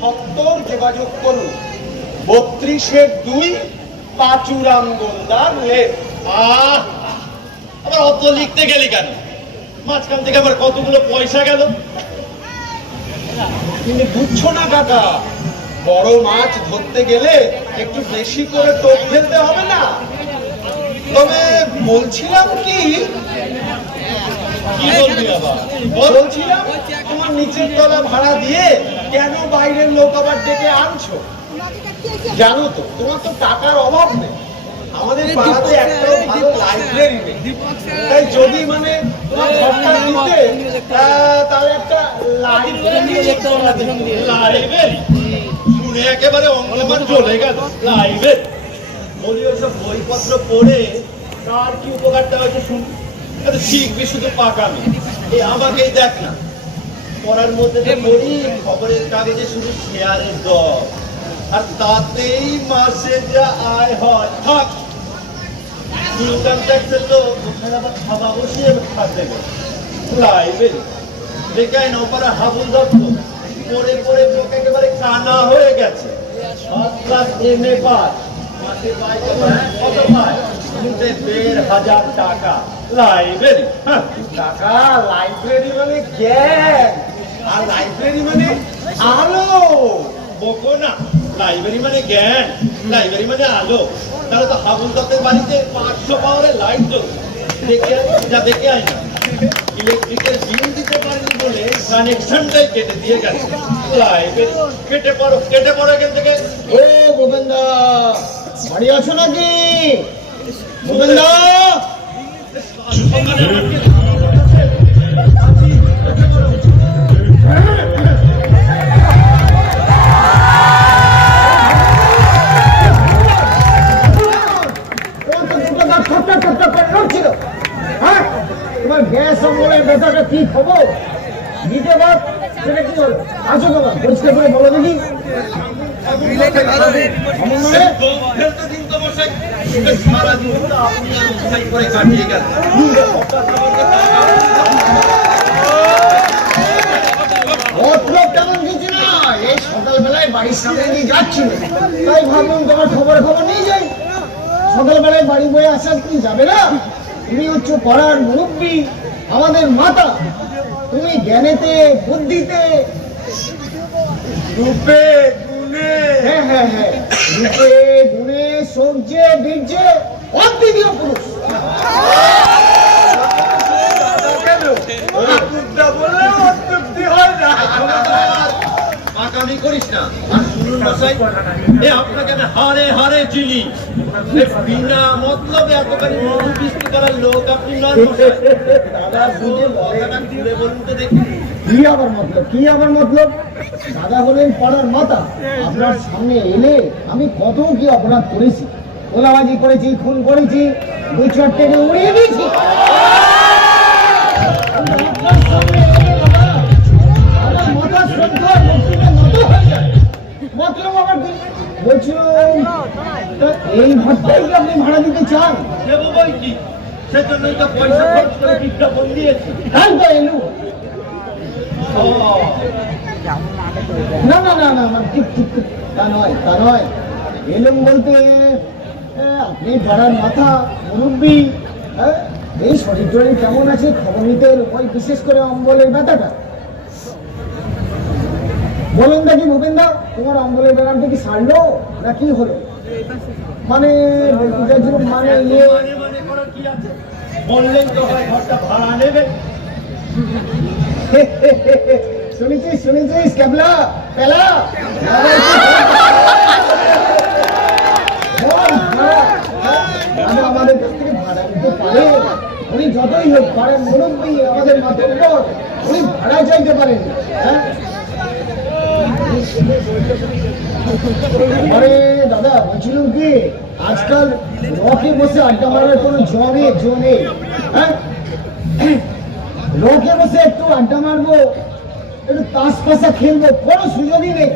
সত্তর যোগাযোগ করুন। 32-2 পাচুরাম গোলদার লেন। আবার অত লিখতে গেলি কেন? মাঝখান থেকে আবার কতগুলো পয়সা গেল। তুমি বুঝছো না কাকা, বড় মাছ ধরতে গেলে একটু বেশি করে টোপ ফেলতে হবে না? তবে বলছিলাম কি বলবি আবার? বলছিলাম তোমার নিচের তলা ভাড়া দিয়ে কেন বাইরের লোক আবার ডেকে আনছো? জানো তো তোমার তো টাকার অভাব নেই, আমাদের পাড়াতে একটাও ভালো লাইব্রেরি নেই। তাই যদি মানে তোমার ঘরটা দিতে, তাহলে একটা লাইব্রেরি শুনে একেবারে অঙ্গমান চলে গেল। লাইব্রেরি বলি, ওইসব বইপত্র পড়ে তার কি উপকারটা হয়েছে শুন। শিখবি শুধু পাকামি। আমাকেই দেখ না, পড়ার মধ্যে যে পড়ি খবরের কাগজে শুধু শেয়ারের দর, আর তাতেই মাসে যা আয় হয়। থাক, ইনকাম ট্যাক্সের তো ওখানে আবার খাওয়া বসিয়ে থাকবে। লাইব্রেরি দেখাই না, ওপারে হাবুল দত্ত পড়ে পড়ে লোক একেবারে কানা হয়ে গেছে। 7 ক্লাস MA পাস, মাসে পায় কত পায়? 1,500 টাকা। লাইব্রেরি টাকা, লাইব্রেরি মানে জ্ঞান, আর লাইব্রেরি মানে আলো। বকো না, লাইব্রেরি মানে জ্ঞান, লাইব্রেরি মানে আলো। তাহলে তো হাবুল দত্তের বাড়িতে 500 পাওয়ারের লাইট জ্বলছে। দেখে আয় না, ইলেকট্রিকের বিল দিতে পারেনি বলে কানেকশনটাই কেটে দিয়ে গেছে। লাইব্রেরি কেটে পড়ো এখান থেকে। ও গোবিন্দা, বাড়ি আছো নাকি? গোবিন্দা, তোমার গ্যাস অম্বলের ব্যথাটা কি খবর? দিতে পার সেটা কি হলো? আসো তোমার পরিষ্কার করে বলো দেখি। তেমন কিছু না, এই সকালবেলায় বাড়ির সামনে দিয়ে যাচ্ছিল, তাই ভাবলাম তোমার খবর নিয়ে যাই। সকালবেলায় বাড়ি বয়ে আসা কি যাবে না? তুমি হচ্ছে পড়ার মুরব্বী, আমাদের মাতা। তুমি জ্ঞানেতে, বুদ্ধিতে, রূপে গুণে, হ্যাঁ রূপে গুণে, সৌর্যে বীর্যে অদ্বিতীয় পুরুষ। বললে অতৃপ্তি হয় না। পাকামি করিস না। আর শুনুন মশাই, আপনাকে আমি হারে হারে চিনি। বিনা মতলবে এতখানি মধুবৃষ্টি করার লোক আপনি নন মশাই। দাদা বুঝে কথাটা ঘুরে বলুন তো দেখি। কি আবার মতলব? দাদা হলেন পাড়ার মাতা, আপনার সামনে এলে আমি কত কি অপরাধ করেছি, গোলাবাজি করেছি, খুন করেছি, 2-4 টেনে উড়িয়ে দিয়েছি। আপনার সামনে এলে দাদা, আমার মাথা শ্রদ্ধা ভক্তিতে নত হয়ে যায়। মতলব আবার বলছিলাম, এই ঘরটাই কি আপনি ভাড়া দিতে চান? দেবো বই কি, সেজন্যই তো পয়সা খরচ করে বিজ্ঞাপন দিয়েছি। তাই তো এলু। না ঠিক তা নয়। এলুম বলতে আপনি পাড়ার মাথা, মুরব্বী, এই শরীর টরীর কেমন আছে খবর নিতে, ওই বিশেষ করে অম্বলের ব্যথাটা বলুন দেখি। ভূপেন্দা, তোমার অম্বলের ব্যাপারটা কি সারলো না কি হলো? মানে মানে ইয়ে কি আছে বললেন তো, ঘরটা ভাড়া নেবে। শুনেছিস ক্যাবলা পেলা আমাদের কাছ থেকে ভাড়া নিতে পারে। উনি যতই হোক পারেন মুরব্বী, আমাদের মাতব্বর, উনি ভাড়া চাইতে পারেন। হ্যাঁ, আরে দাদা বলছিলাম কি, আজকাল রকে বসে আড্ডা মারার কোনো জো নেই। হ্যাঁ, রকে বসে একটু আড্ডা মারবো, একটু তাস পাশা খেলবো, কোনো সুযোগই নেই।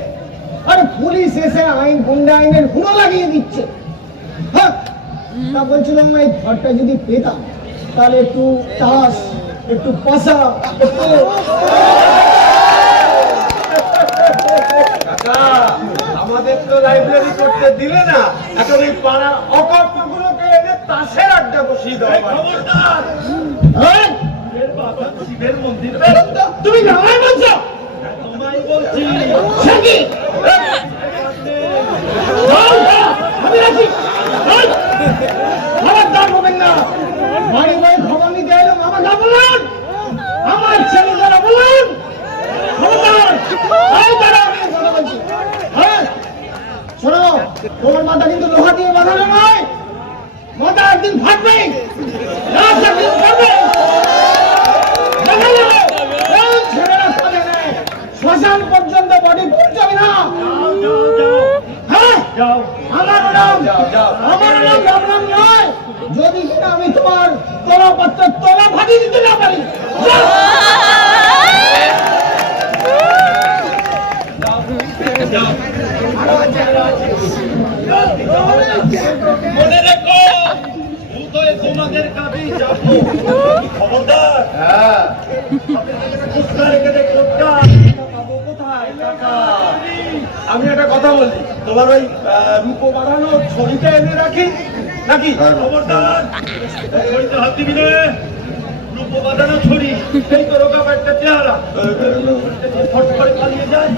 আরে পুলিশ এসে গুন্ডা আইনের হুড়ো লাগিয়ে দিচ্ছে। হ্যাঁ, তা বলছিলাম এই ঘরটা যদি পেতাম তাহলে একটু তাস, একটু পাশা, একটু খেতে দিলে না এখন এই পাড়ার অকর্মগুলোকে এনে তাসের আড্ডা বসিয়ে দেওয়া। খবরদার, শিবের বাবা, শিবের মন্দির তুমি আমায় বলছো? তোমায় বলছি। আমি আছি, খবরদার বলবেন না। বাড়ি বাড়ি খবর নিতে এলাম, আমার না বলুন, আমার ছেলেদেরা বলুন। খবরদার, এই দাঁড়া, আমি কথা বলছি। হ্যাঁ শোনো, তোমার মাথা কিন্তু লোহা দিয়ে বাঁধানো নয়, মাথা একদিন ফাটবে, রাত একদিন ফাটবে। শ্মশান পর্যন্ত বডি পৌঁছাবে না। হ্যাঁ আমার নাম রামনাম নয়, যদি কিনা আমি তোমার তলাপত্র তলা ফাটিয়ে দিতে না পারি। মনে রেখো, ভূতয়ে তোমাদের কাছেই যাবো। খবরদার। হ্যাঁ কুত্তা রেখে দে, কুত্তা। কোথায় টাকা? আমি একটা কথা বলি, তোমার ওই রূপো বাড়ানো ছড়িটা এনে রাখি নাকি? খবরদার, ছড়িতে হাত দিবি রে। রূপো বাঁধানো ছড়ি, এই তো রোগা একটা চেহারা। ফট করে পালিয়ে যায়,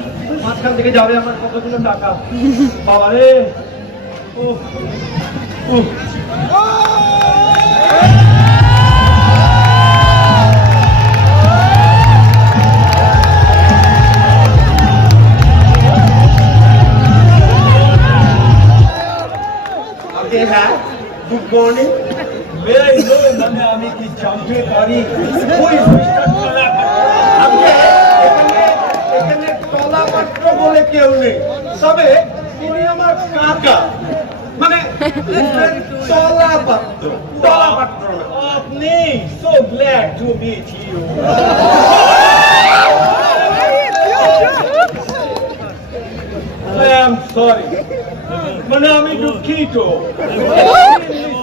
মাঝখান থেকে যাবে আমার কতগুলো টাকা। বাবা রে, উফ, উফ। হ্যাঁ, গুড মর্নিং। মানে আমি কি জানতে পারি? এখানে তলা পাত্র বলে কেউ নেই, তবে তিনি আমার কাকা, মানে তলা পাত্র, তলা পাত্র না। আপনি so glad to meet you. I am sorry. মানে আমি দুঃখিত,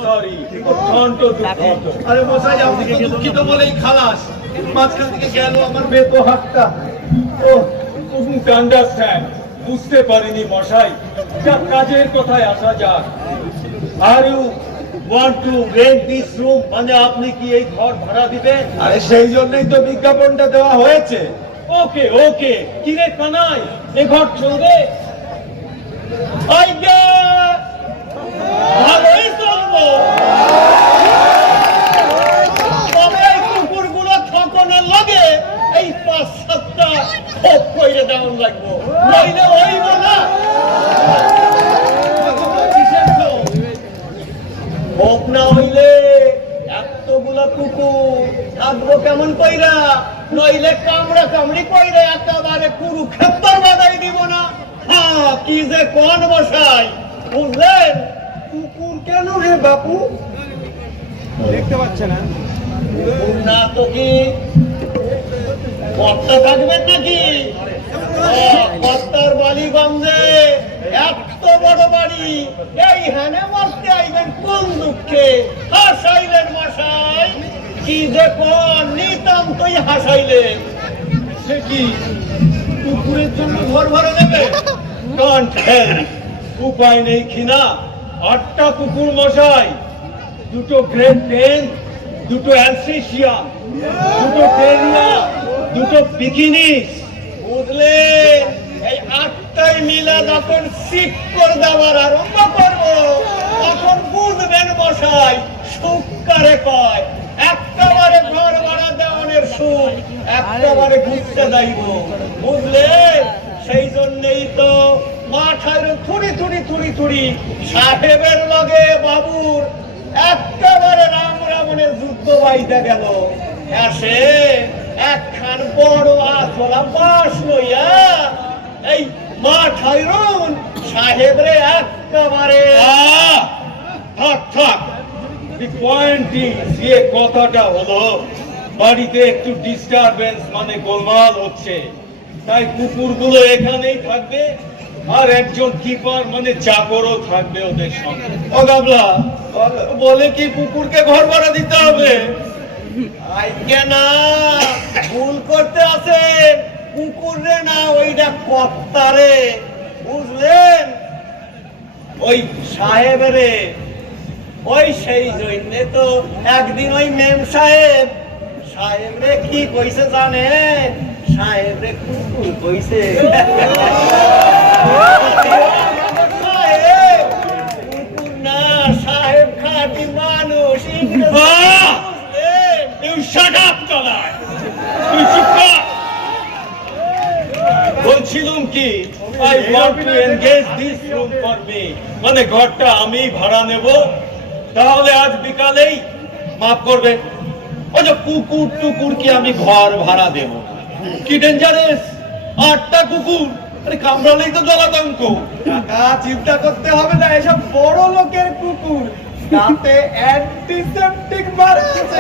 সরি, অত্যন্ত দুঃখিত। আরে মশাই, আপনি তো দুঃখিত বলেই খালাস, মাঝখান থেকে গেল আমার বেতো হাতটা। ও আন্ডারস্ট্যান্ড, বুঝতে পারিনি মশাই। যা কাজের কথায় আসা যাক। Are you want to rent this room, মানে আপনি কি এই ঘর ভাড়া দিবেন? আরে সেই জন্যই তো বিজ্ঞাপনটা দেওয়া হয়েছে। ওকে ওকে, কিরে কানাই, এ ঘর চলবে? আজ্ঞা, ভালোই চলবো। তবে এই কুকুরগুলো ঠকানোর লাগে এই ৫-৭টা খোপ কইরে দেওয়ান লাগবো, নইলে হইব না। খোপ না হইলে এতগুলা কুকুর থাকবো কেমন কইরা? নইলে কামড়া কামড়ি কইরে একেবারে কুরুক্ষেত্র বাজাই দিব না। হ্যাঁ, কি যে কোন বসাই, বুঝলেন? কুকুর কেন রে বাপু? দেখতে পাচ্ছে না? কুকুর না তো কি কর্তা থাকবেন নাকি? কর্তার বালিগঞ্জে এত বড় বাড়ি, এইখানে মরতে আইবেন কোন দুঃখে? হাসাইলেন মশাই, কি যে কোন নিতান্তই হাসাইলেন। সে কি কুকুরের জন্য ঘর ভাড়া দেবে? কান্ট হেল্প, উপায় নেই কিনা। 8টা কুকুর মশাই, 2টো গ্রেট ডেন, 2টো অ্যালসেশিয়ান, 2টো টেরিয়ার, 2টো পিকিনিস, বুঝলে? এই 8টাই মিলা যখন সিক করে দেওয়ার আরম্ভ করবো, তখন বুঝবেন মশাই সুখ কারে কয়। একেবারে ঘর ভাড়া দেওয়ানের সুখ একেবারে ঘুরতে যাইব, বুঝলে? সেই জন্যই তো মাথার থুড়ি থুড়ি থুড়ি থুড়ি সাহেবের লগে বাবুর একেবারে রাম রাবণের যুদ্ধ বাইতে গেল। আসে একখান বড় আসলা বাস লইয়া এই মাথায় সাহেবরে একেবারে থাক থাক। যে কথাটা হলো, বাড়িতে একটু ডিস্টারবেন্স মানে গোলমাল হচ্ছে, তাই কুকুরগুলো এখানেই থাকবে, আর একজন কিপার মানে চাকরও থাকবে ওদের সঙ্গে। ও গাবলা বলে কি কুকুরকে ঘর ভাড়া দিতে হবে? আইকে না, ভুল করতে আছেন। কুকুর রে না, ওইটা কর্তারে, বুঝলেন? ওই সাহেবেরে, ওই সেই জন্যে তো একদিন ওই মেম সাহেবরে কি কইছে জানেন? সাহেবরে কুকুর কইছে। সাহেব কুকুর না, সাহেব খাঁটি মানুষ। বলছিলাম কি, I want to engage this room for me, মানে ঘরটা আমি ভাড়া নেব। তাহলে আজ বিকালেই, মাফ করবেন, ওই যে কুকুর টুকুর কি আমি ঘর ভাড়া দেব? কি ডেঞ্জারাস! 8টা কুকুর, আরে কামড়ালেই তো জলাতঙ্ক। টাকা চিন্তা করতে হবে না, এসব বড় লোকের কুকুর, তাতে অ্যান্টিসেপটিক মারা আছে।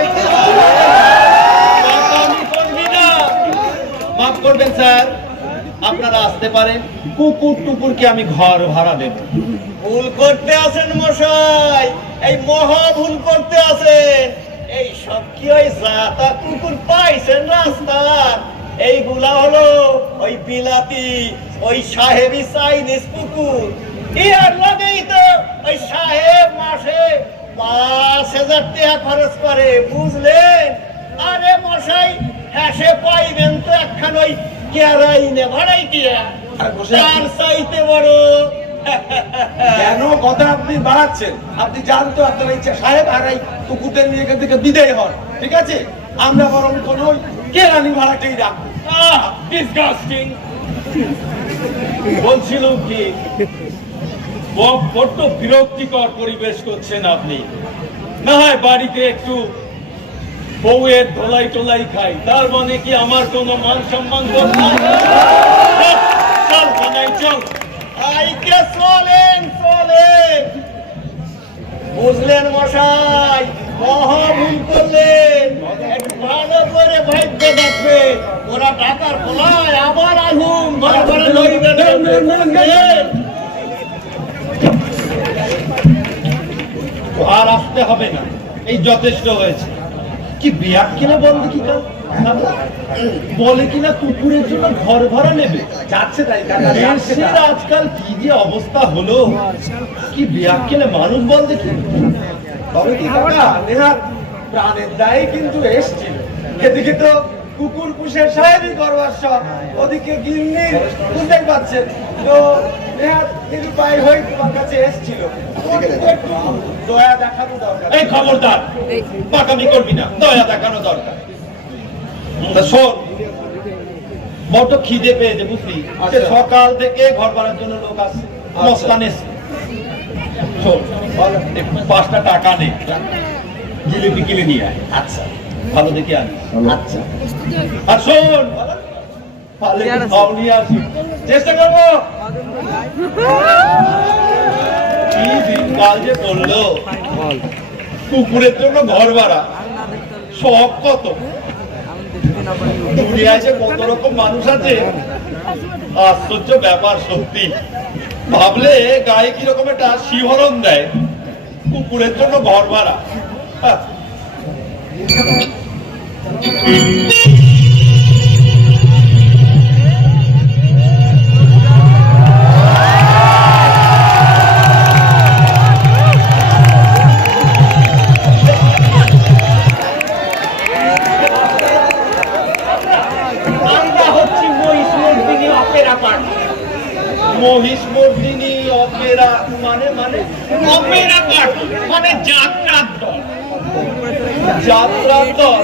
আমি করবি না। মাফ করবেন স্যার, আপনারা আসতে পারেন। কুকুর টুকুর কি আমি ঘর ভাড়া দেব? ভুল করতে আছেন মশাই, এই মহা ভুল করতে আছেন। এই সব কি ওই জাতা কুকুর পাইছেন রাস্তার? এইগুলা হলো ওই বিলাতি, ওই সাহেবি চাইনিজ কুকুর। ইয়ার লাগেই তো ওই সাহেব মাসে 5,000 টাকা খরচ করে, বুঝলেন? আরে মশাই, হ্যাসে পাইবেন তো একখান ওই কেরাইনে ভাড়াই দিয়া, তার চাইতে বড়। কেন কথা আপনি বাড়াচ্ছেন? আপনি জানতো আপনার ইচ্ছা সাহেব আর এই কুকুরদের নিয়ে এখান থেকে বিদায় হন, ঠিক আছে? আমরা বরং কোন ওই কেরানি ভাড়াটাই রাখবো। ডিসগাস্টিং। বলছিল কি, বড্ড বিরক্তিকর পরিবেশ করছেন আপনি। না হয় বাড়িতে একটু বউয়ের ধোলাই টোলাই খাই, তার মানে কি আমার কোনো মান সম্মান চল বানাই, চল। আইকে চলেন চলেন। বুঝলেন মশাই, মহা ভুল করলেন। একটু ভালো করে ভাগ্য দেখবে, ওরা টাকার ফলায় আবার আলুম ঘরে ঘরে লইবেন। আর আসতে হবে না, এই যথেষ্ট হয়েছে। কি বিয়াক কিনা বল দেখি, বলে কিনা কুকুরের জন্য ঘর ভাড়া নেবে। যাচ্ছে তাই দেশের আজকাল কি যে অবস্থা হলো, কি বিয়াক কিনা মানুষ বল দেখি। তবে কি কাকা, নেহাত প্রাণের দায়ে কিন্তু এসছিল। এদিকে তো কুকুর পুষের সাহেবই করবার সব, ওদিকে গিন্নি, বুঝতেই পারছেন তো। নেহাত নিরুপায় হয়ে তোমার কাছে এসছিল, একটু দয়া দেখানো দরকার। এই খবরদার, পাকামি করবি না, দয়া দেখানো দরকার। তা শোন, বড্ড খিদে পেয়েছে বুঝলি, সে সকাল থেকে ঘর ভাড়ার জন্য লোক আসছে, মস্তান এসছে। শোন, 5টা টাকা নে, জিলিপি কিনে নিয়ে আয়। আচ্ছা, ভালো দেখে আনিস। আচ্ছা। আর শোন, পারলে একটু খাও নিয়ে আসি, চেষ্টা করবো। কি দিনকাল যে করলো, কুকুরের জন্য ঘর ভাড়া, শখ কত। দুনিয়ায় যে কত রকম মানুষ আছে, আশ্চর্য ব্যাপার সত্যি। ভাবলে গায়ে কিরকম একটা শিহরণ দেয়, কুকুরের জন্য ঘর ভাড়া। মহিষমর্দিনী অপেরা মানে অপেরা পার্টি মানে যাত্রার দল। যাত্রার দল?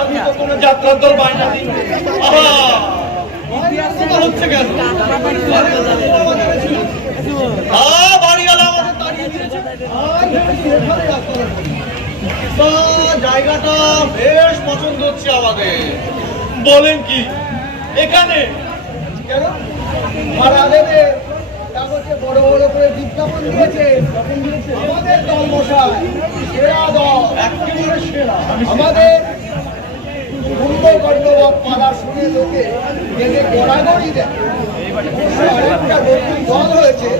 আমি তো কোনো যাত্রার দল বায়না দিই। হচ্ছে কেন? বাড়িওয়ালা আমাদের তাড়িয়ে দিয়েছে। জায়গাটা বেশ পছন্দ হচ্ছে আমাদের। বলেন কি, এখানে কেন ভাড়া দেবে? কাগজে বড় বড় করে বিজ্ঞাপন দিয়েছে। আমাদের দল মশাই সেরা দল, একেবারে সেরা। আমাদের কুম্ভকর্ণবৎ পালা শুনে লোকে দেখে গড়াগড়ি দেয়। একটা নতুন দল হয়েছে,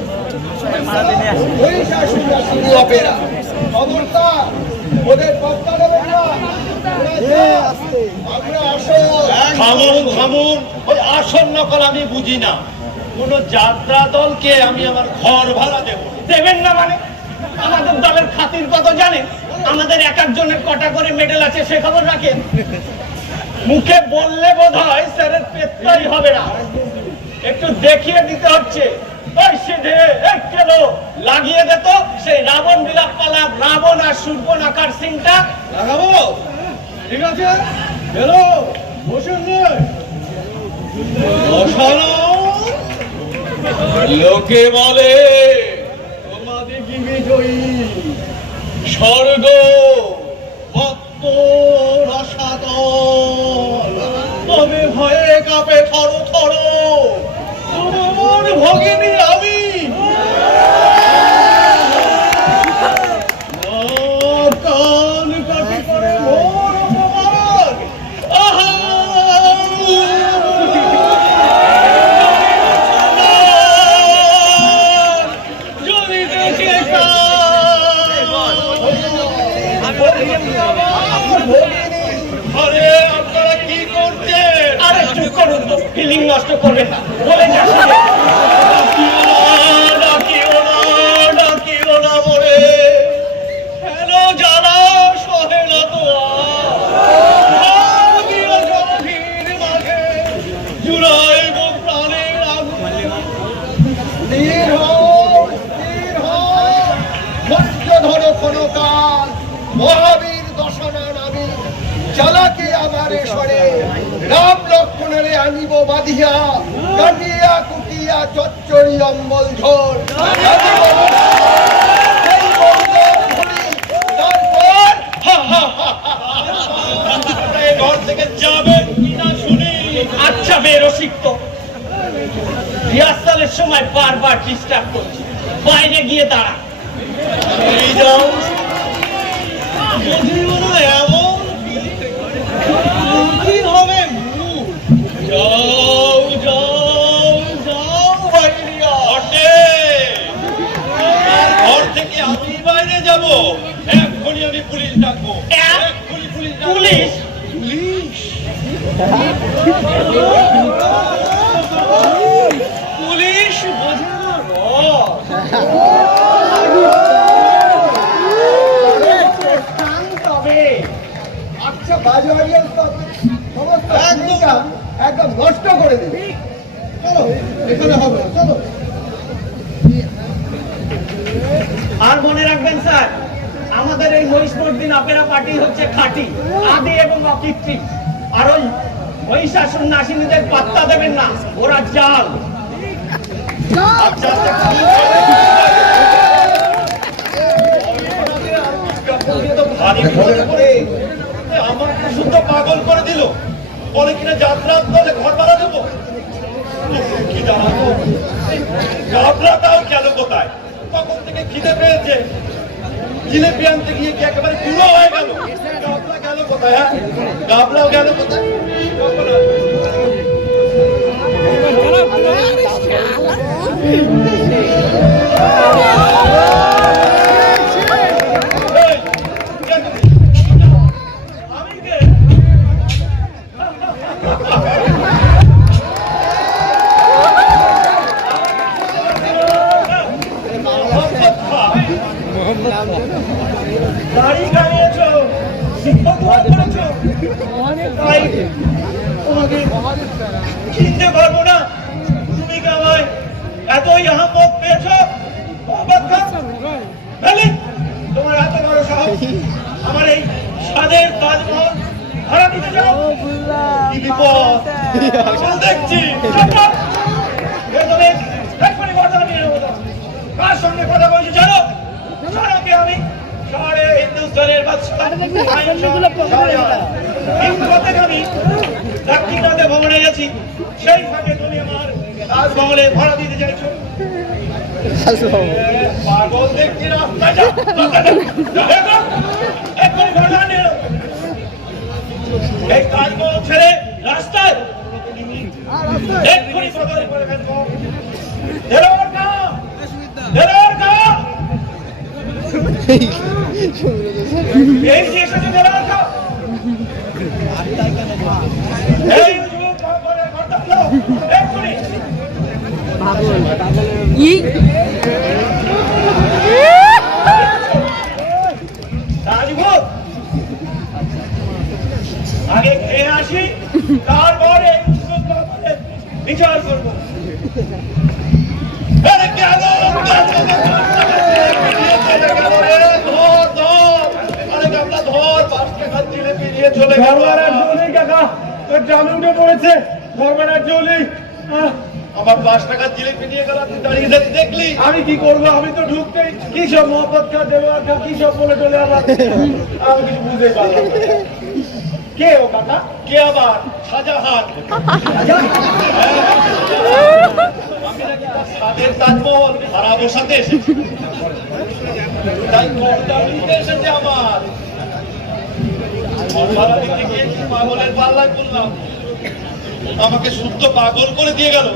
মহিষাসুরাসুরি অপেরা। খবরদার ওদের পক্কা দেবেন না। আমরা আসল। থামুন থামুন, ওই আসল নকল আমি বুঝি না। কোন যাত্রা দলকে আমি আমার ঘর ভাড়া দেব না। দেবেন না মানে? আমাদের দলের খাতির কত জানেন? আমাদের এক একজনের কটা করে মেডেল আছে সে খবর রাখেন? মুখে বললে বোধ হয় স্যারের পেত্তাই হবে না, একটু দেখিয়ে দিতে হচ্ছে। ওই সিধে এক কিলো লাগিয়ে দিত সেই রাবণ বিলাপ পালা, রাবণ আর শূর্পণখার সিংটা লাগাবো? ঠিক আছে, এলো বসুন। লোকে বলে তোমাদের কি বিজয়ী, স্বর্গ ভক্ত রসাতল, তবে ভয়ে কাঁপে থর থর তোমার ভগিনী আমি। কান কাটি করে মোর অপমান, আহা যদি দেখে আরে আপনারা কি করছেন? আরে চুপ করুন তো, ফিলিং নষ্ট করবেন না, বলে যাচ্ছি। ডাকিও না বলে হেন জ্বালা সহে না তো আর। জলভীর মাঝে জুড়াইব প্রাণের আগুন। স্থির হও, স্থির হও, ধৈর্য ধরো ক্ষণকাল, মহাবীর দশনা নামী চালাকে আমারে সরে রাম লক্ষ্মণেরে আনিব বাঁধিয়া, কাটিয়া কুটিয়া চচ্চড়ি অম্বল ঝোর। ঘর থেকে যাবেন কিনা শুনি। আচ্ছা বেরসিক তো, রিহার্সালের সময় বারবার ডিস্টার্ব করছি, বাইরে গিয়ে দাঁড়া। এই যাও, বুঝিব না এমন কি হবে। যাও যাও যাও বাইরিয়া। ঘর থেকে আমি বাইরে যাব? এক্ষুনি আমি পুলিশ ডাকবো। এক্ষুনি পুলিশ ডাকবো। পুলিশ? পুলিশ পুলিশ বোঝে না তবে আচ্ছা বাজে অডিয়েন্স তো সমস্ত ভূমিকা একদম নষ্ট করে দিবে। চলো এখানে হবে না, চলো। আর মনে রাখবেন স্যার, আমাদের এই মহিষমর্দিন অপেরা পার্টি হচ্ছে খাঁটি, আদি এবং অকৃত্রিম। আর ওই মহিষাসুর নাসিনীদের পাত্তা দেবেন না, ওরা জাল। আচ্ছা আচ্ছা, ভারী বিপদে পড়ে আমার শুদ্ধ পাগল করে দিল, বলে কিনা যাত্রা দলে ঘর ভাড়া দেবো। কি জানাবো, যাত্রাটাও গেল কোথায়? তখন থেকে খিদে পেয়েছে, জিলেপি আনতে গিয়ে কি একেবারে পুরো হয়ে গেল। গাবলা গেল কোথায়? হ্যাঁ, গাবলাও গেল কোথায়? গাড়ি গাড়িয়েছো, শিক্ষক করেছো, তাই তোমাকে চিনতে পারবো না। তুমি কি আমায় এতই আহম্মক পেয়েছো? তোমার এত বড় সাহস, আমার এই স্বাদের তাজমহল ভাড়া দিতে চাও? কি বিপদ দেখছি। তুমি এক্ষুনি ঘটনা নিয়ে নেবো। কার সঙ্গে কথা বলছি জানো? জানোকে আমি সারে হিন্দুস্তানের বাদশাহ আমি দাক্ষিণাত্যে ভ্রমণে গেছি, সেই ফাঁকে তুমি আমার তাজমহলে ভাড়া দিতে চাইছো? পাগল দেখছি, রাস্তায় যা। এক্ষুনি ঘটনা নিয়ে নেবো। এই তাজমহল ছেড়ে রাস্তায় এক্ষুনি সকালে করে ফেলবো। এই যে এসেছে দেলোয়ারকা, এই যুবক এক্ষুনি রাজভোগ আগে খেয়ে আসি, তারপরে বিচার করবো। আরে কেন? আরে কামলা ধর, 5 টাকা জিলিপি নিয়ে চলে গেল। কাকা তোর জামে উঠে পড়েছে, ধর্মের আর জলি। আমার 5 টাকা জিলিপি নিয়ে গেল, তুই দাঁড়িয়ে দাঁড়িয়ে দেখলি। আমি কি করবো? আমি তো ঢুকতেই কি সব মহব্বত খা দেবো আর খা কি সব বলে চলে আবার আমি কিছু বুঝতে পারলাম না। কে ও কাকা? কে আবার? শাহজাহান। আমি নাকি তার স্বাদের তাজমহল ভাড়া বসাতে এসেছি, তাই ঘরটা নিতে এসেছে আমার। ঘর ভাড়া দিতে গিয়ে কি পাগলের পাল্লায় পড়লাম, আমাকে শুদ্ধ পাগল করে দিয়ে গেল।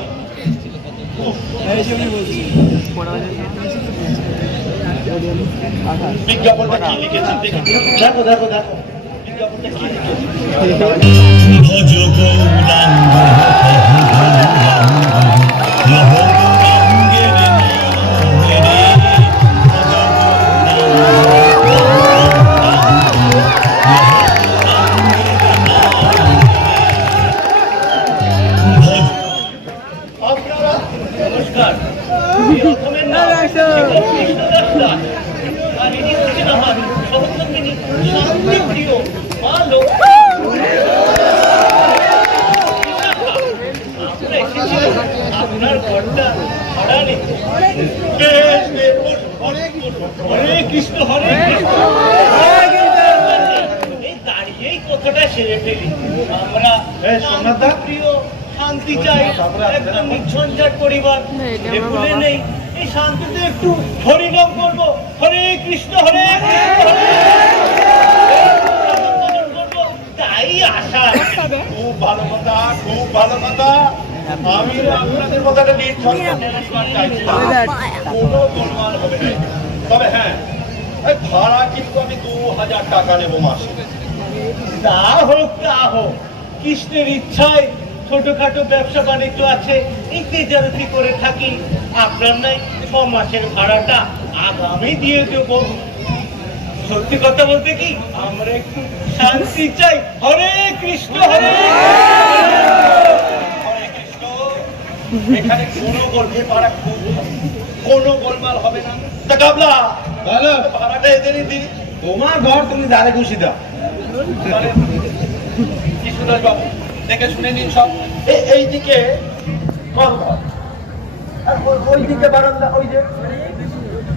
বিজ্ঞাপনটা কি লিখেছেন দেখি। দেখো দেখো দেখো বিজ্ঞাপনটা কি লিখেছেন? ভজ গৌরাঙ্গ লহ গৌরাঙ্গের নিয়মে রে, আপনারা নমস্কার। এই রকমের নাম কৃষ্ণদাস দাস। আর ইনি হচ্ছেন আমার সহধর্মিণী শান্তিপ্রিয় মা লক্ষ্মী। আমরা এসেছিলাম আপনার ঘরটা ভাড়া নিতে। বেশ বেশ, অনেক হরে কৃষ্ণ হরে কৃষ্ণ। এই দাঁড়িয়েই কথাটা সেরে ফেলি। আমরা সোমনাথদা? প্রিয় শান্তি চাই, একদম নির্ঝঞ্ঝাট পরিবার। এ ভুলে নেই এই শান্তিতে একটু হরিনাম করবো, হরে কৃষ্ণ হরে কৃষ্ণ হরে করবো, তাই আশা। খুব ভালো কথা, খুব ভালো কথা। আমি আপনাদের কথাটা নিয়ে চাইছিলাম, কোনো গোলমাল হবে না। তবে হ্যাঁ, এই ভাড়া কিন্তু আমি 2000 টাকা নেবো মাসে। তা হোক তা হোক, কৃষ্ণের ইচ্ছায় ছোটখাটো ব্যবসা বাণিজ্য আছে, এই তেজারতি করে থাকি। আপনার নাই 6 মাসের ভাড়াটা আগামী দিয়ে দেবো। সত্যি কথা বলতে কি, আমরা একটু শান্তি চাই। হরে কৃষ্ণ হরে হরে কৃষ্ণ। এখানে কোনো গোলমাল, ভাড়া খুব ভালো। কোনো গোলমাল হবে না। তা গাবলা, ভালো ভাড়াটা এদেরই দিই। তোমার ঘর তুমি দাঁড়ে খুশি দাও। কৃষ্ণদাস বাবু, দেখে শুনে নিন সব। এইদিকে কল ঘর, আর ওই দিকে বারান্দা, ওই যে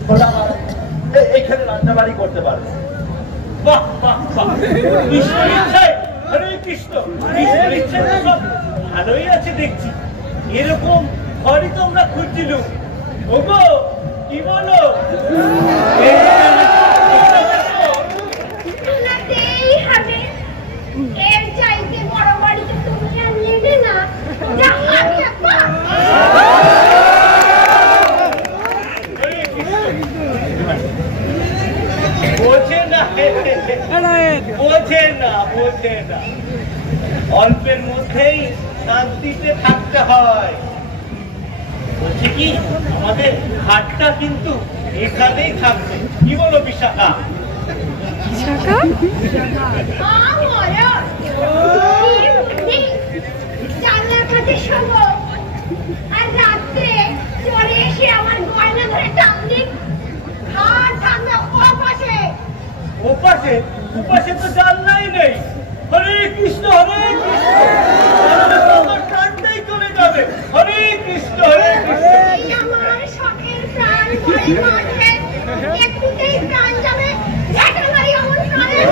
খোলা বারান্দা। এইখানে রান্না বাড়ি করতে পারবে। বাহ বাহ বাহ, কৃষ্ণের ইচ্ছায় হরে কৃষ্ণ। কৃষ্ণের ইচ্ছায় তো সব ভালোই আছে দেখছি। এরকম ঘরই তো আমরা খুঁজছিলাম। ওগো কি বলো? শোনাতেই হবে। এর চাইতে বড় বাড়িতে তুমি আর নেবে না। যা আর চাপা। বোঝে না, বোঝে না, বোঝে না। অল্পের মধ্যেই শান্তিতে থাকতে হয়। বলছে কি, আমাদের হাটটা কিন্তু এখানেই থাকবে। কি বলো বিশাখা? জানলার কাছে শোবো আর রাত্রে চলে এসে আমার গয়না ধরে টান দিন। আর ঠান্ডা পাশে ওপাশে ওপাশে তো জানলাই নেই। হরে কৃষ্ণ হরে কৃষ্ণ, তাহলে তো আমার প্রাণটাই চলে যাবে। হরে কৃষ্ণ হরে কৃষ্ণ। আমার শখের প্রাণ ভরে মাঝে একটুতেই প্রাণ যাবে। একেবারে আমার প্রাণের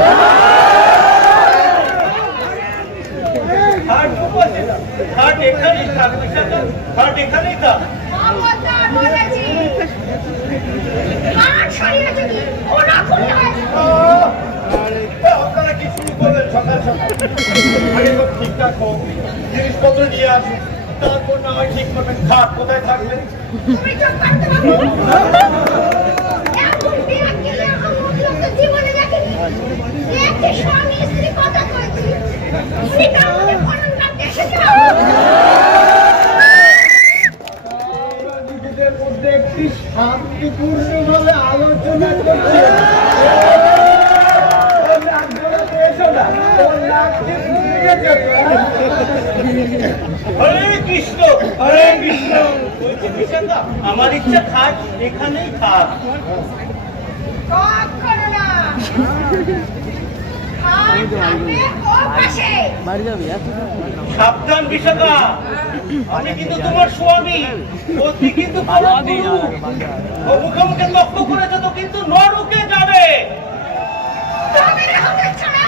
হাট ওপাশে না, হাট এখানেই থাক বিশাখা, হাট এখানেই থাক। অবতার বলেছি। আর সরিয়ে যদি ওরা খুলে আপনারা কি শুরু করবেন সকাল সকাল? আগে তো ঠিকঠাক হোক, জিনিসপত্র নিয়ে আসুন, তারপর না হয় ঠিক করবেন। খাট কোথায় থাকবে? তুমি চুপ করতে পারো। এমন বিরাক্তি আমার লোক তো জীবনে দেখেনি। একটি স্বামী স্ত্রী কথা কয়েছি। তুমি তো আমাকে ফোন করতে এসেছো। পূর্ণভাবে আলোচনা করছে। ওর নাক গলাতে এসো না, ওর নাক দিয়ে ফুটে গেছে তো। হরে কৃষ্ণ, হরে কৃষ্ণ। বলছি বিশাখা, আমার ইচ্ছা থাক, এখানেই থাক। কখনো না। খাট থাকবে ও পাশে। সাবধান বিশাখা, আমি কিন্তু তোমার স্বামী, অতি কিন্তু পরমগুরু। ও মুখে মুখে তর্ক করেছে তো কিন্তু নরকে যাবে। তবে রে হতচ্ছাড়া।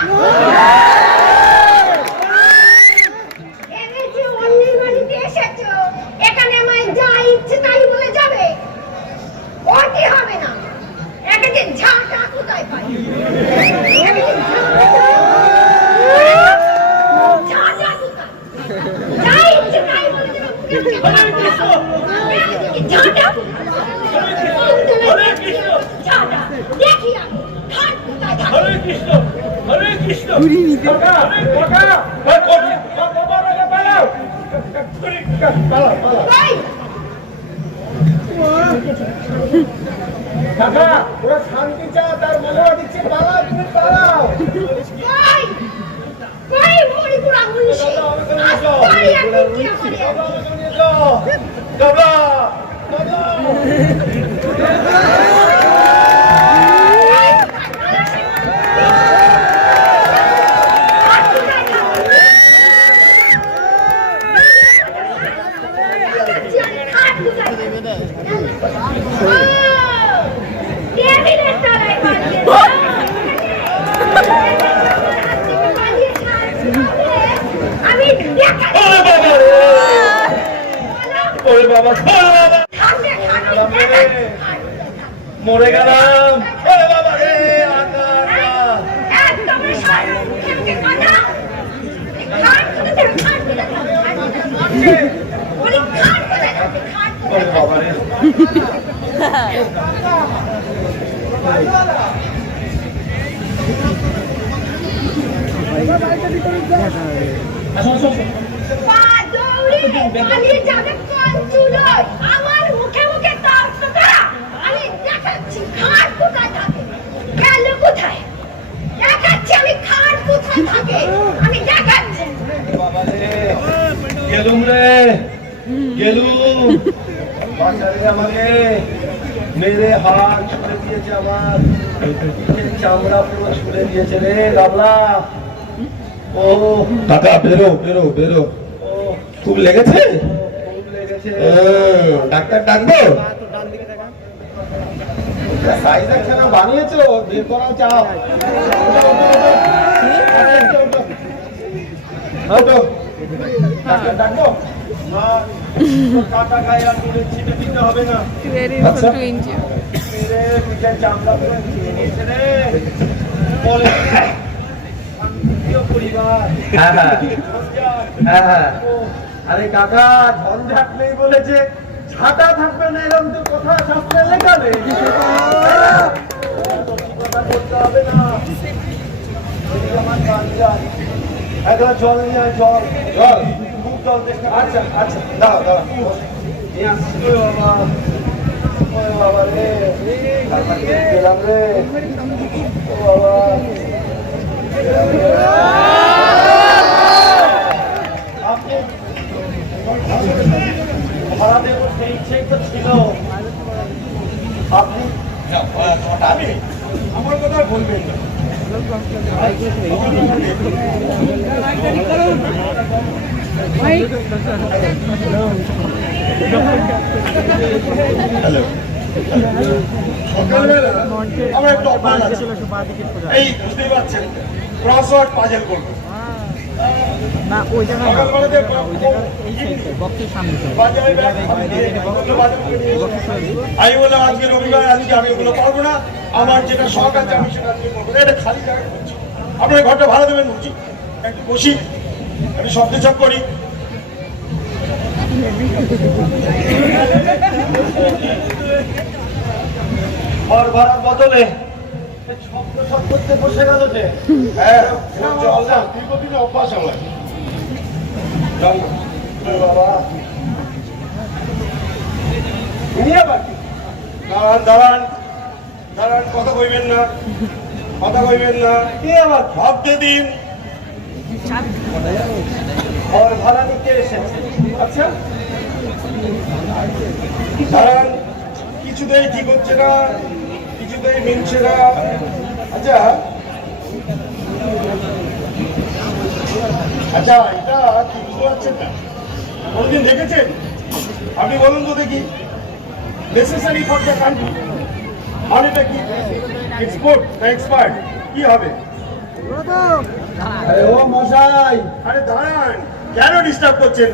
এনে যে অন্যের বাড়িতে এসেছো, এখানে আমায় যা ইচ্ছে তাই বলে যাবে? ওটি হবে না। একে যে ঝাঁটা কোথায় পাই? একে যে ঝাঁটা কোথায়? যা ইচ্ছে তাই বলে যাবে, মুখে মুখে কথা বলে। ঝাঁটা? হরে কৃষ্ণ, ঝাঁটা। দেখি আমি, খাট কোথায় থাকে? হরে কৃষ্ণ, হরে কৃষ্ণ। কাকা, কাকা, বাবার আগে পালাও। পালাও, পালাও। ভাই, কাকা, ওরা শান্তি চায়, তার মনোয়া দিচ্ছে, পালাও, তুমি পালাও। ভাই, ভাই, মণিপুরা মুন্সি। আজ তাই একদিন কি আমারে। টেবিলের তলায় পাঠিয়ে আমি দেখা ওরে বাবা, মরে গেলাম। ওরে বাবা রে, ওরে বাবা রে। আমার মুখে মুখে তর্ক করা, আমি দেখাচ্ছি খাট কোথায় থাকে। গেল কোথায়? দেখাচ্ছি আমি খাট কোথায় থাকে, আমি দেখাচ্ছি। বাবা রে, গেলুম রে, গেলুম। বাচ্চারে আমাকে মেরে হাত ছুড়ে দিয়েছে, আমার পিঠের চামড়া পুরো ছুড়ে দিয়েছে রে গাবলা। ও কাকা, বেরো, বেরো, বেরো। ও খুব লেগেছে? খুব লেগেছে। ডাক্তার ডাকবো? সাইজ আছে না, বানিয়েছো, বের করাও চাও। ডাক্তার ডাকবো? না, কাটা গায়ে আর তুলে ছিটে দিতে হবে না। আচ্ছা। মেরে পিঠের চামড়া পুরো ছিঁড়ে দিয়েছে রে। বলে শান্তিপ্রিয় পরিবার। হ্যাঁ, হ্যাঁ, ঝঞ্ঝাট। হ্যাঁ, হ্যাঁ। ও, আরে কাকা, ঝঞ্ঝাট নেই বলেছে, ছাতা থাকবে না, এরকম তো কথা শাস্ত্রে লেখা নেই। কথা বলতে হবে না। এদিকে আমার কান যায়। এক গ্লাস জল নিয়ে আয়, জল। চল। খুব জল চেষ্টা আচ্ছা, আচ্ছা, দাঁড়াও, দাঁড়াও। নিয়ে আসছি। ওরে বাবা, ওরে বাবা রে, গেলাম রে। ও বাবা, আপনি ভাড়া দেবো সেই ইচ্ছেই তো ছিল। আপনি আমি আমার কথা বলবেন না। সকালবেলা আমার একটা অভ্যাস আছে। এই বুঝতেই পারছেন, ক্রসওয়ার্ড পাজেল করবো। না ওই জায়গা না, সকালবেলা দিয়ে ওই জায়গার এই সাইডে বক্সের সামনে side। বাজারে ব্যাগ খালি দিয়ে ওগুলো বাজারে করে নিয়ে এসেছি। আমি বললাম আজকে রবিবার, আজকে আমি ওগুলো পারবো না, আমার যেটা শখ আছে আমি সেটা আজকে করবো না। এটা খালি জায়গা করছি। আপনার ঘরটা ভাড়া দেবেন বলছি, একটু বসি, আমি শব্দ চাপ করি। ঘর ভাড়ার বদলে শব্দ সব করতে বসে গেল যে। হ্যাঁ, জল না, দীর্ঘদিনে অভ্যাস আমার। জল না। ওরে বাবা, নিয়ে বাকি না, দাঁড়ান দাঁড়ান, কথা কইবেন না, কথা কইবেন না। কে আবার ভাবতে দিন, ঘর ভাড়া নিতে এসেছে? আচ্ছা, দাঁড়ান, কিছুতেই ঠিক হচ্ছে না, কিছুতেই মিলছে না। আচ্ছা আচ্ছা, এটা কি বুঝতে পারছেন না? কোনদিন দেখেছেন? আপনি বলুন তো দেখি। নেসেসারি ফর দ্য কান্ট্রি মানেটা কি? এক্সপোর্ট না এক্সপার্ট? কি হবে? আরে ও মশাই, আরে দাঁড়ান, কেন ডিস্টার্ব করছেন?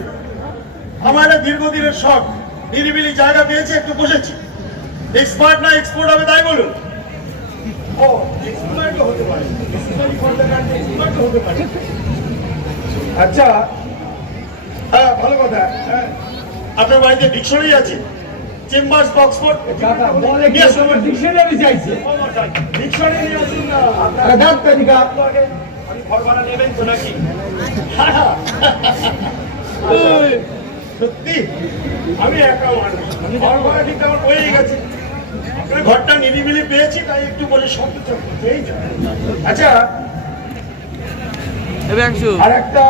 আমার একটা দীর্ঘদিনের শখ, নিরিবিলি জায়গা পেয়েছে, একটু বসেছি। এক্সপার্ট না এক্সপোর্ট হবে তাই বলুন। ও এক্সপার্টও হতে পারে, নেসেসারি ফর দ্য কান্ট্রি এক্সপার্টও হতে পারে। আচ্ছা, হ্যাঁ ভালো কথা। হ্যাঁ, আপনার বাড়িতে ডিকশনারি আছে? চেম্বার্স অক্সফোর্ড কাকা বলে কি তোমার ডিকশনারি চাইছে? ডিকশনারি নিয়ে আসুন না। আরে দাঁত তালিকা। আপনি ঘর ভাড়া নেবেন তো নাকি? সত্যি আমি একা মানুষ, ঘর ভাড়া ঠিক আমার হয়েই গেছে। আপনার ঘরটা নিরিবিলি পেয়েছি তাই একটু বলে শব্দ চলছে। আচ্ছা, আর একটা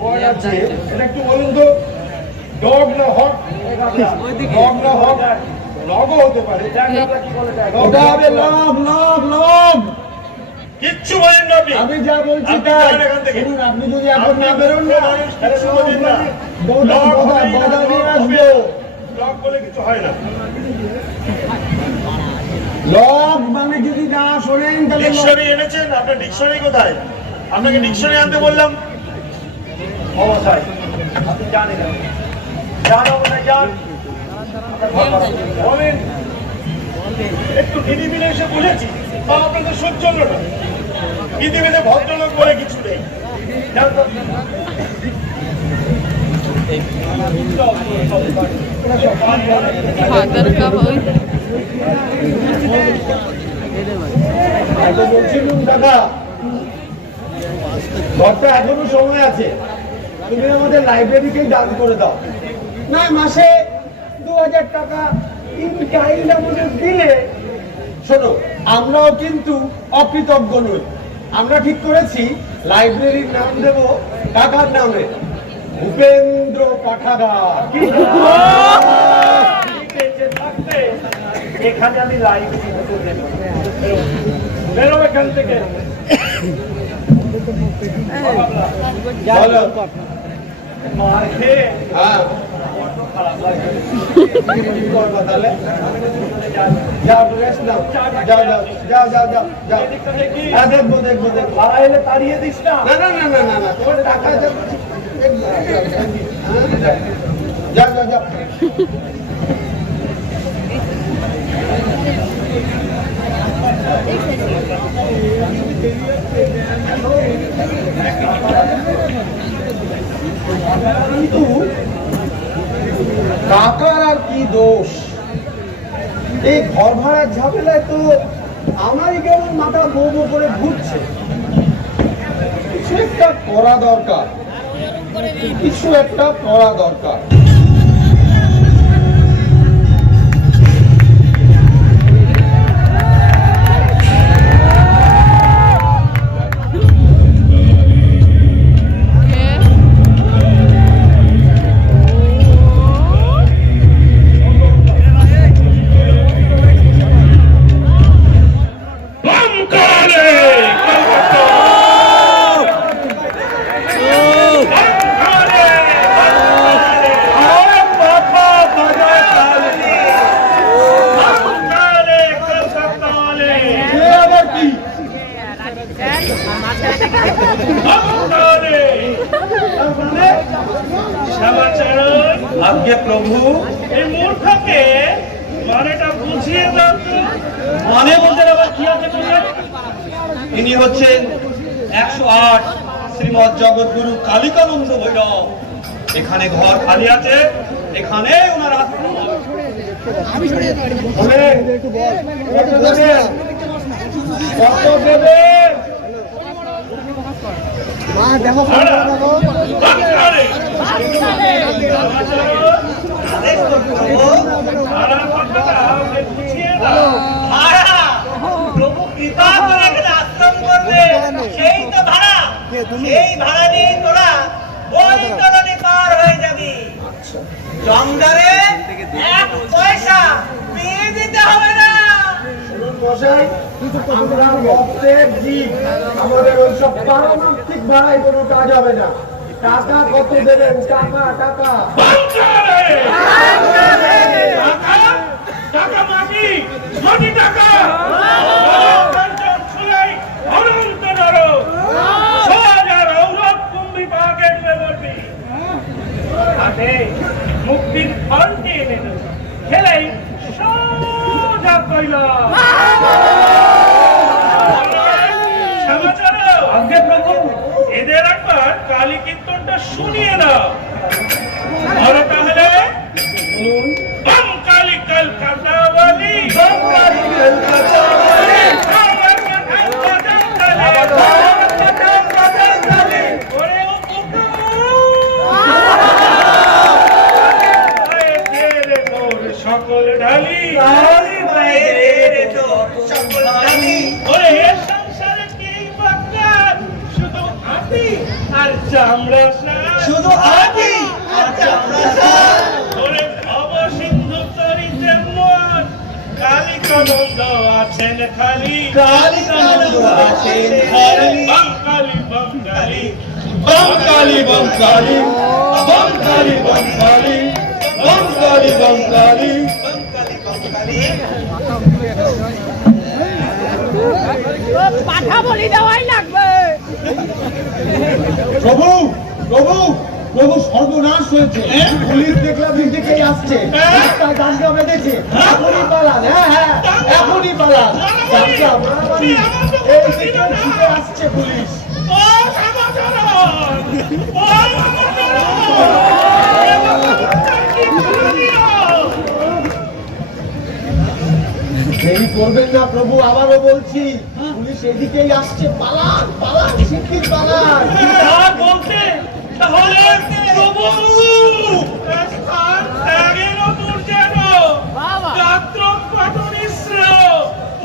ওয়ার্ড আছে, এটা একটু বলুন তো। ডগ না হক? ডগ না হক? লগও হতে পারে। ওটা হবে লব লব লব। কিচ্ছু বলেন না আপনি। আমি যা বলছি আপনি তাই যান এখান থেকে। শুনুন, আপনি যদি এখন না বেরোন না কিচ্ছু বোঝেন না। বদা লগ বদা হবেই না, বদা লগ নিয়ে হবে। আসবো। লগ বলে কিছু হয় না। লব মানে যদি না শোনেন তাহলে লব। ডিকশনারি এনেছেন? আপনার ডিকশনারি কোথায়? আপনাকে ডিকশনারি আনতে বললাম। অবস্থায় আপনি জানেন, যান অবস্থায় যান। বলেন, একটু নিরিবিলি এসে বলেছি, তা আপনাদের সহ্য হলো না। পৃথিবীতে ভদ্রলোক বলে কিছু নেই। যান তো। फादर का हो এত বলছিলাম দাদা, ঘরটা এখনো সময় আছে, তুমি আমাদের লাইব্রেরিকেই দান করে দাও না। মাসে 2000 টাকা ইন কাইন্ড আমাদের দিলে, শোনো আমরাও কিন্তু অকৃতজ্ঞ নই। আমরা ঠিক করেছি লাইব্রেরির নাম দেব কাকার নামে, ভূপেন্দ্র পাঠাগার। কি বেঁচে থাকতে এখানে আমি লাইব্রেরি হতে দেব। বেরো এখান থেকে। বলো। মার খেয়ে হ্যাঁ, খারাপ লাগে। কি করবা তাহলে? যাও রেস্ট নাও, যাও যাও যাও যাও যাও যাও। এদিকটা দেখি। হ্যাঁ দেখবো দেখবো দেখবো। ভাড়া এলে তাড়িয়ে দিস না। না না না না না না, তোমার টাকা যাও যাও যাও যাও। কিন্তু কাকার আর কি দোষ? এই ঘর ভাড়ার ঝামেলায় তো আমারই কেমন মাথা বউ বউ করে ঘুরছে। কিছু একটা করা দরকার, কিছু একটা করা দরকার। আজ্ঞে প্রভু, এই মূর্খকে মানেটা বুঝিয়ে দাও তো। মানে বলতে আবার কি আছে বললেন? ইনি হচ্ছেন 108 শ্রীমৎ জগৎগুরু কালিকানন্দ ভৈরব। এখানে ঘর খালি আছে, এখানে ওনার আশ্রম। কত দেবে? প্রভু কৃপা করে এখানে আশ্রম করবে, সেই তো ভাড়া। সেই ভাড়া নিয়ে তোরা বৈতরণী পার হয়ে যাবি। জমদারে 1 পয়সা পেয়ে দিতে হবে না। মশাই, আমরা ভক্তের জীব, আমাদের ওইসব পারমার্থিক ভাড়ায় কোনো কাজ হবে না। টাকা কত দেবেন? টাকা টাকা টাকা মাটি মাটি টাকা ছুলাই অনন্ত নর হাজার ঔরব কুম্ভি পাকে বলবি হাতে মুক্তির ফলটি এনে দেব খেলাই সোজা কইল সমাচার আগে প্রভু এদের একবার কালী কীর্তনটা শুনিয়ে দাও আর তাহলে बम काली कलकत्ता वाली बम काली कलकत्ता वाली সকল ঢালি ওরে সংসারে কি বাক্যার শুধু আটি আর চামড়া শুধু আটি আর চামড়া ওরে ভবসিন্ধু তরিতে মন কালিকানন্দ আছেন খালি কালিকানন্দ আছেন খালি বম কালি বম কালি বম কালি বম কালি বম কালি বম কালি বম কালি বম কালি পাঠা বলি দেওয়াই লাগবে। প্রভু প্রভু প্রভু, সর্বনাশ হয়েছে। পুলিশ দেখলাম দিকেই আসছে, রাস্তায় দাঙ্গা বেঁধেছে। এখনই পালান, হ্যাঁ হ্যাঁ এখনই পালান। দাঙ্গা মারামারি, এই দিকে ছুটে আসছে পুলিশ। ও সমাচার ও দেরি করবেন না প্রভু, আবারও বলছি পুলিশ এদিকেই আসছে। পালান পালান, শিগগির পালান। বলতে তাহলে প্রভু স্থান ত্যাগের দুর্জেন গাত্র পাটনিশ্র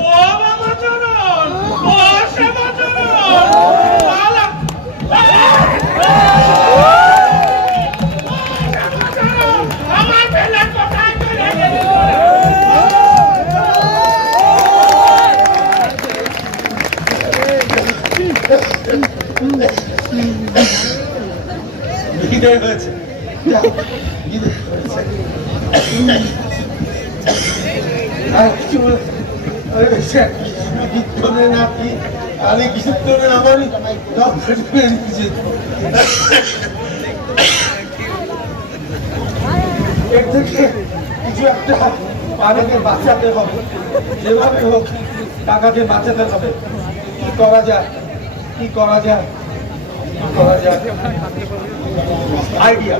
ও বামাচরণ ও শ্যামাচরণ আমার বেলা কোথায় চলে গেল বিদায় হয়েছে, বিদায় হয়েছে। আর কিছু বলে- ওই সে কীর্তনে নাকি আরে কীর্তনে আমারই দম ফেটে যেত। এর থেকে কিছু একটা পানিকে বাঁচাতে হবে, যেভাবে হোক টাকাকে বাঁচাতে হবে। কি করা যায়, কি করা যায়, কি করা যায়? আইডিয়া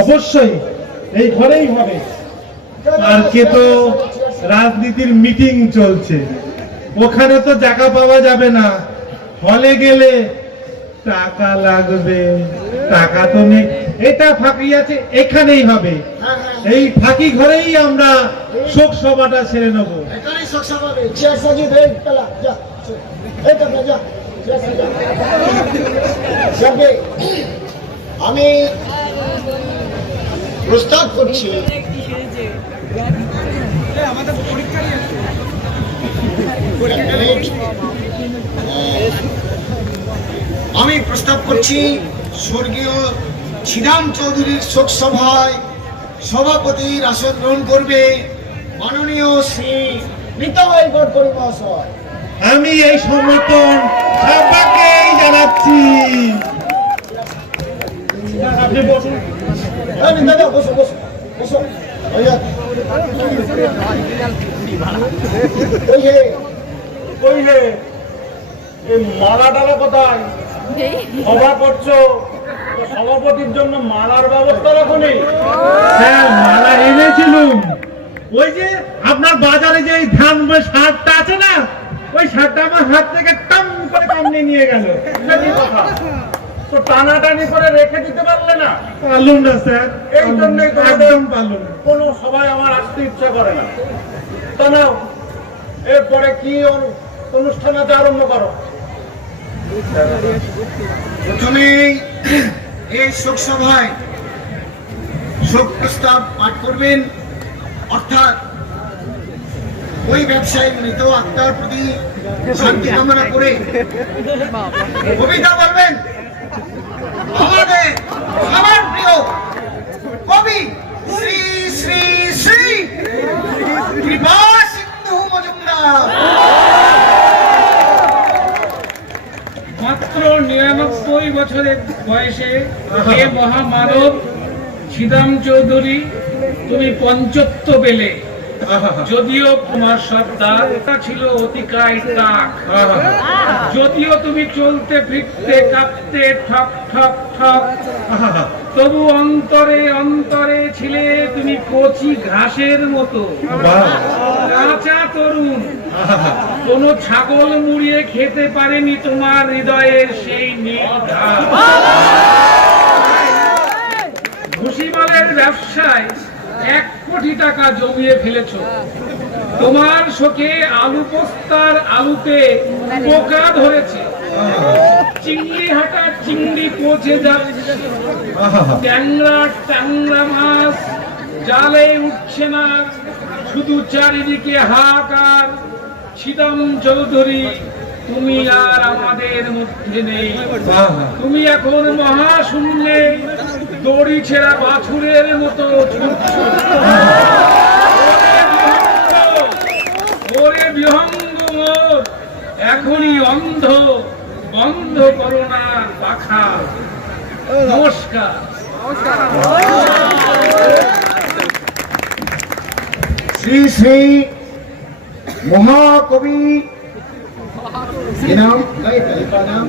অবশ্যই এই ঘরেই হবে। পার্কে তো রাজনীতির মিটিং চলছে, ওখানে তো জায়গা পাওয়া যাবে না। হলে গেলে টাকা লাগবে, টাকা তো নেই। এটা ফাঁকি আছে, এখানেই হবে। এই ফাঁকি ঘরেই আমরা শোক সভাটা সেরে নেবো। আমি প্রস্তাব করছি আমি প্রস্তাব করছি স্বর্গীয় শ্রীরাম চৌধুরীর শোক সভায় সভাপতির আসন গ্রহণ করবে মাননীয় শ্রী নিতাই গডকরি মহাশয়। আমি এই সমর্থন সবাইকেই জানাচ্ছি। আপনি বসুন। দাদা বসো বসো বসো। ওই হে এই মালা টালা কোথায়? সভা করছো, সভাপতির জন্য মালার ব্যবস্থা রাখুনি? হ্যাঁ, মালা এনেছিলুম। ওই যে আপনার বাজারে যে ধান শার্টটা আছে না, ওই শার্টটা আমার হাত থেকে টাম করে কামড়ে নিয়ে গেল। কি কথা? তো টানাটানি করে রেখে দিতে পারলে না? পারলুম না স্যার, এই জন্যই তো একদম পারলুম। কোনো সবাই আমার আসতে ইচ্ছা করে না। তা নাও, এরপরে কি অনুষ্ঠান আছে আরম্ভ করো। প্রথমেই এই শোক সভায় শোক প্রস্তাব পাঠ করবেন, অর্থাৎ ওই ব্যবসায়ী মৃত আত্মার প্রতি শান্তি কামনা করে কবিতা বলবেন আমাদের সবার প্রিয় কবি শ্রী শ্রী শ্রী কৃপা সিন্ধু মজুমদার। মাত্র 99 বছরের বয়সে এ মহামানব শ্রীরাম চৌধুরী তুমি পঞ্চত্ব পেলে। যদিও তোমার সর্দার ছিল অতিকায় টাক, যদিও তুমি চলতে ফিরতে কাঁপতে ঠক ঠক ঠক, তবু অন্তরে অন্তরে ছিলে তুমি কচি ঘাসের মতো কাঁচা তরুণ। কোন ছাগল মুড়িয়ে খেতে পারেনি তোমার হৃদয়ের সেই নীল ঘাস। ভুসিমালের ব্যবসায় 1 কোটি টাকা জমিয়ে ফেলেছ। তোমার শোকে আলু পোস্তার আলুতে পোকা ধরেছে, চিংড়ি হাটা চিংড়ি পচে যাচ্ছে, ট্যাংরা ট্যাংরা মাছ জালে উঠছে না, শুধু চারিদিকে হাহাকার। শ্রীরাম চৌধুরী তুমি আর আমাদের মধ্যে নেই, তুমি এখন মহাশূন্যে দড়ি ছেঁড়া বাছুরের মতো ছুটছো। ওরে বিহঙ্গ মোর, এখনই অন্ধ, বন্ধ করো না পাখা। নমস্কার। শ্রী শ্রী মহাকবি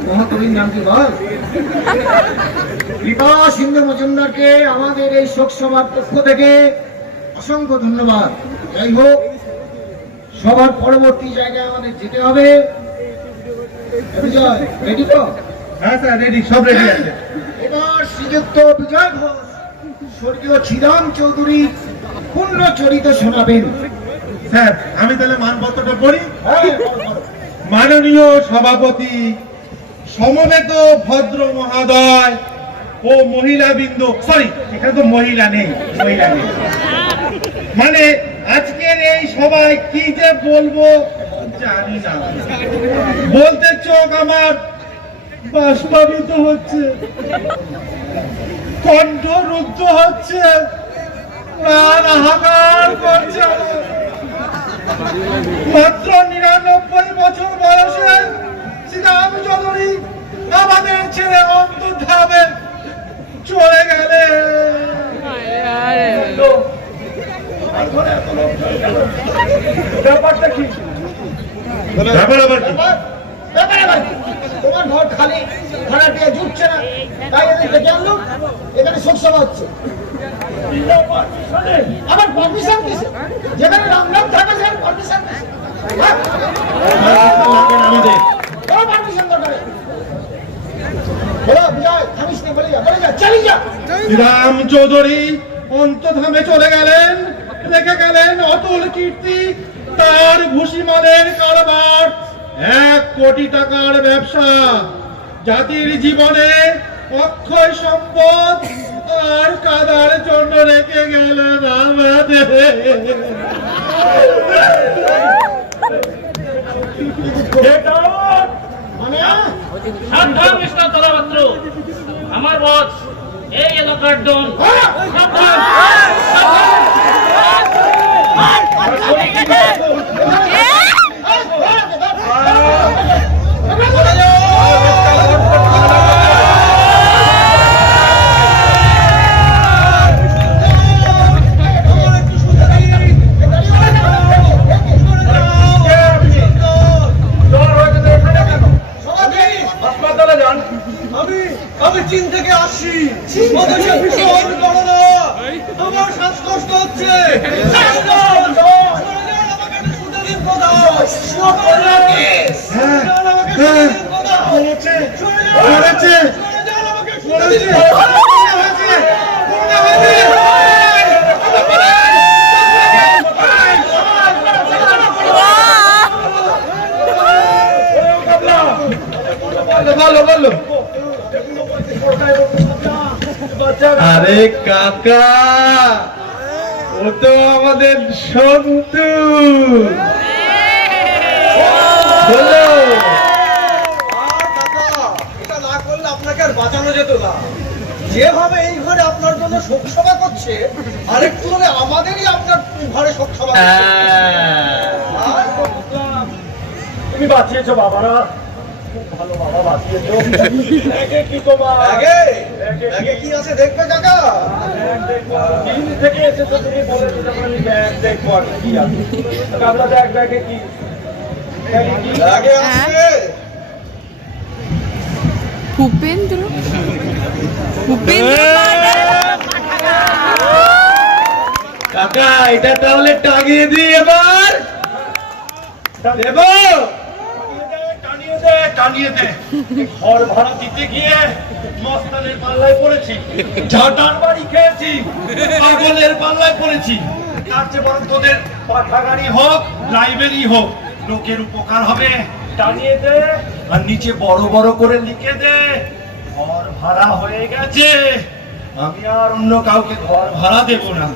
মহাকবির নাম কি বল? কৃপা সিন্ধু মজুমদারকে আমাদের এই শোক সভার পক্ষ থেকে অসংখ্য ধন্যবাদ। যাই হোক, সবার পরবর্তী জায়গায় আমাদের যেতে হবে। বিজয় রেডি তো? হ্যাঁ স্যার, রেডি, সব রেডি আছে। এবার শ্রীযুক্ত বিজয় ঘোষ স্বর্গীয় শ্রীরাম চৌধুরী পূর্ণ চরিত শোনাবেন। স্যার, আমি তাহলে মানপত্রটা পড়ি। হ্যাঁ, বলো, বলো। মাননীয় সভাপতি, সমবেত ভদ্র মহোদয় ও মহিলা বিন্দু, সরি এখানে তো মহিলা নেই, মানে আজকের এই সবাই কি যে বলবো জানি না, বলতে চোখ আমার বাষ্পাবিত হচ্ছে, কণ্ঠ রুদ্ধ হচ্ছে, প্রাণ হাহাকার করছে। মাত্র 99 বছর বয়সে শ্রীরাম চৌধুরী আমাদের ছেড়ে অন্তর্ধামে চলে গেলে। ব্যাপারটা কি? ব্যাপার আবার কি? তোমার ঘর খালি, ভাড়াটিয়া জুটছে না, তাই এদের ডেকে আনলো। এখানে শোক সভা হচ্ছে। আবার পারমিশন কিসে? যেখানে রাম নাম থাকে সেখানে পারমিশন কিসে? পারমিশন দরকার। বলো বিজয়, থামিস না, বলে যা, চালিয়ে যা। শ্রীরাম চৌধুরী অন্তর্ধামে চলে গেলেন, রেখে গেলেন অতুল কীর্তি, তার ভুসিমালের কারবার, 1 কোটি টাকার ব্যবসা, জাতির জীবনে অক্ষয় সম্পদ, আর কাদার জন্য রেখে গেলেন আমাদের। সাবধান মিস্টার তলাপাত্র, আমার বস এই এলাকার ডন। সাবধান, আমি চীন থেকে আসছি। ওদেরকে ভীষণ করোনা, আমার শ্বাসকষ্ট হচ্ছে। আরে কাকা, ও তো আমাদের সন্তু। বলো। এটা না করলে আপনাকে আর বাঁচানো যেত না। যেভাবে এই ঘরে আপনার জন্য শোক সভা করছে, আরেকটু হলে আমাদেরই আপনার ঘরে শোক সভা করছে। তুমি বাঁচিয়েছো বাবারা, খুব ভালো বাবা, বাঁচিয়েছো। একে কি তোমার আগে কি আছে দেখবে কাকা? চীন থেকে এসেছো, তুমি বলে দিতে পারি ব্যাগ দেখবো আর কি আছে। আমরা দেখ ব্যাগে কি আগে আছে ভূপেন্দ্র ভূপেন্দ্র কাকা, এটা তাহলে টাঙিয়ে দিই এবার। দেব? টানিয়ে দে। ঘর ভাড়া দিতে গিয়ে মস্তানের পাল্লায় পড়েছি, ঝাঁটার বাড়ি খেয়েছি, পাগলের পাল্লায় পড়েছি। তার চেয়ে বরং তোদের পাঠাগাড়ি হোক, লাইব্রেরি হোক, লোকের উপকার হবে। টানিয়ে দে আর নিচে বড় বড় করে লিখে দে, ঘর ভাড়া হয়ে গেছে, আমি আর অন্য কাউকে ঘর ভাড়া দেব না।